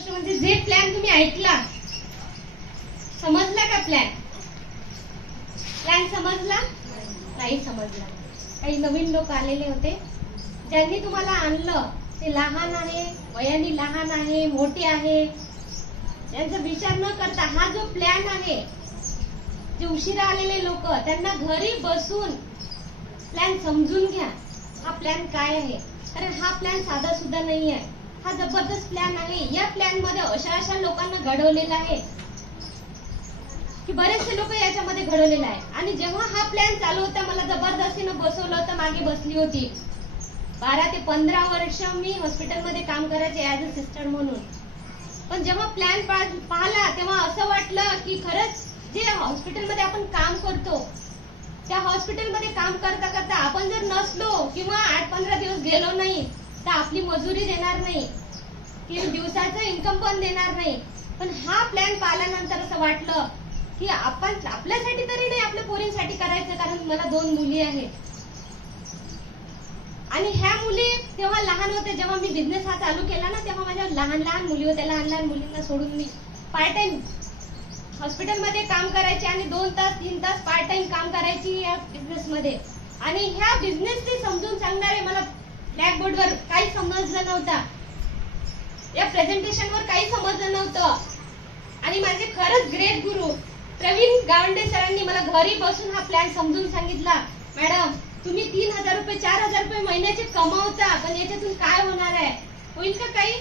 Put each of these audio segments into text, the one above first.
गोष्ट म्हणजे जे प्लॅन तुम्ही ऐकला, समजला का प्लॅन? प्लॅन समजला? नाही समजला. काही नवीन लोक आलेले होते, ज्यांनी तुम्हाला आणलं ते लहान आहे, वयाने लहान आहे, मोठे आहे, यांचा विचार न करता हा जो प्लॅन आहे, जे उशिरा आलेले लोक त्यांना घरी बसून प्लॅन समजून घ्या. हा प्लॅन काय आहे, कारण हा प्लॅन साधा सुद्धा नाही आहे. हा जबरदस्त प्लॅन आहे. या प्लॅन मध्ये अशा लोकांना घडवलेला आहे की बरेचसे लोक याच्यामध्ये घडवलेले आहे. आणि जेव्हा हा प्लॅन चालू होता, मला जबरदस्तीनं बसवलं होतं, मागे बसली होती. 12 ते 15 वर्ष मी हॉस्पिटलमध्ये काम करायचे ऍज अ सिस्टर म्हणून. पण जेव्हा प्लॅन पाहिला तेव्हा असं वाटलं की खरंच जे हॉस्पिटलमध्ये आपण काम करतो, त्या हॉस्पिटलमध्ये काम करता करता आपण जर नसलो किंवा 8-15 दिवस गेलो नाही तर आपली मजुरी देणार नाही, की दिवसाचं इन्कम पण देणार नाही. पण हा प्लॅन पाहिल्यानंतर असं वाटलं की आपण आपल्यासाठी तरी नाही, आपल्या पोरींसाठी करायचं. कारण मला 2 मुली आहेत आणि ह्या मुली तेव्हा लहान होते. जेव्हा मी बिझनेस हा चालू केला ना, तेव्हा माझ्या लहान मुली होत्या. लहान मुलींना सोडून मी पार्ट टाइम हॉस्पिटलमध्ये काम करायचे आणि 2 तास 3 तास पार्ट टाइम काम करायची या बिझनेसमध्ये. आणि ह्या बिझनेसचे समजून सांगणारे मला ब्लॅकबोर्डवर काही समजलं नव्हतं, या प्रेझेंटेशनवर काही समजलं नव्हतं. आणि माझे खरंच ग्रेट गुरु प्रवीण गावंडे सरांनी मला घरी बसून हा प्लॅन समजून सांगितला. मॅडम, तुम्ही 3,000 रुपये 4,000 रुपये महिन्याचे कमावता, पण याच्यातून काय होणार आहे? होईल का काही?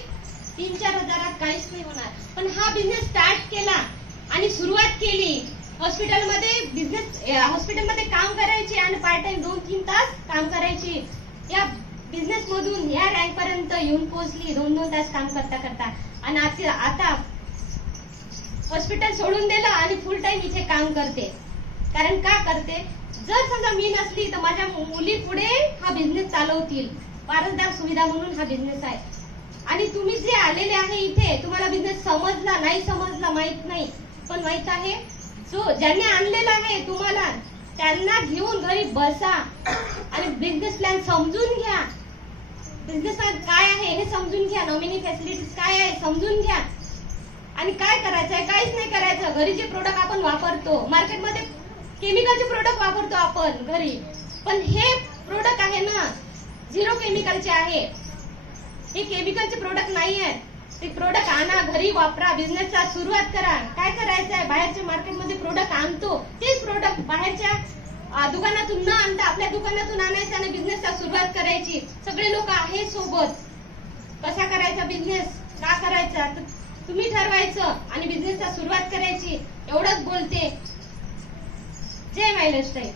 3-4 हजारात काहीच नाही होणार. पण हा बिझनेस स्टार्ट केला आणि सुरुवात केली. हॉस्पिटलमध्ये काम करायची आणि पार्ट टाइम 2-3 तास काम करायची. या बिझनेस मधून या रँक पर्यंत येऊन पोहोचली 2-2 तास काम करता करता. आणि आता हॉस्पिटल सोडून दिलं आणि फुल टाइम इथे काम करते. कारण का करते? जर समजा मी नसली तर माझ्या मुली पुढे हा बिझनेस चालवतील. वारसदार सुविधा म्हणून हा बिझनेस आहे. आणि तुम्ही जे आलेले आहे इथे, तुम्हाला बिझनेस समजला नाही समजला माहित नाही, पण माहित आहे ज्यांनी आणलेला आहे तुम्हाला, त्यांना घेऊन घरी बसा आणि बिझनेस प्लॅन समजून घ्या. बिझनेस प्लॅन काय आहे हे समजून घ्या. नॉमिनी फॅसिलिटीज काय आहे समजून घ्या. आणि काय करायचंय? काहीच नाही करायचं. घरी जे प्रोडक्ट आपण वापरतो, मार्केटमध्ये केमिकलचे प्रोडक्ट वापरतो आपण घरी, पण हे प्रोडक्ट आहे ना 0 केमिकलचे आहे. हे केमिकलचे प्रोडक्ट नाही आहेत. ते प्रोडक्ट आणा, घरी वापरा, बिझनेसचा सुरुवात करा. काय करायचंय? बाहेरच्या मार्केटमध्ये प्रोडक्ट आणतो, तेच प्रोडक्ट बाहेरच्या दुकानातून न आणता आपल्या दुकानातून आणायचं आणि बिझनेसला सुरुवात करायची. सगळे लोक आहेत सोबत. कसा करायचा बिझनेस, का करायचा तुम्ही ठरवायचं आणि बिझनेसला सुरुवात करायची. एवढंच बोलते. जय माय लाईफस्टाईल.